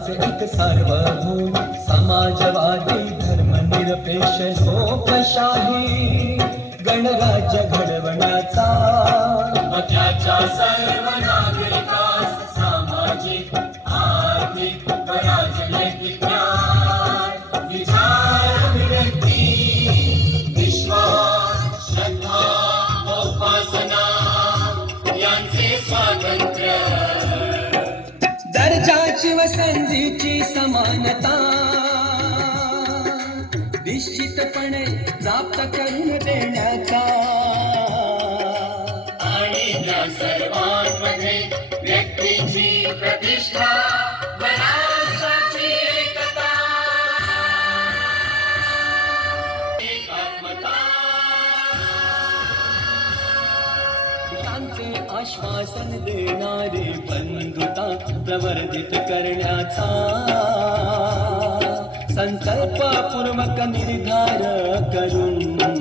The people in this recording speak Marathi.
देशाचे एक सार्वभौम समाजवादी धर्मनिरपेक्ष लोकशाही गणराज्य घडवण्याचा व त्याच्या सर्व नागरिकांस सामाजिक आर्थिक व राजनैतिक न्याय विचार अभिव्यक्ती विश्वास श्रद्धा व उपासना यांचे स्वातंत्र्य दर्जाची व संधीची समानता निश्चितपणे प्राप्त करून देण्याचा आणि त्या सर्वांमध्ये व्यक्तीची प्रतिष्ठा व राष्ट्राची एकता एकात्मता शांती आश्वासन देणारी बंधुता प्रवर्धित करण्याचा संकल्पपूर्वक निर्धार करून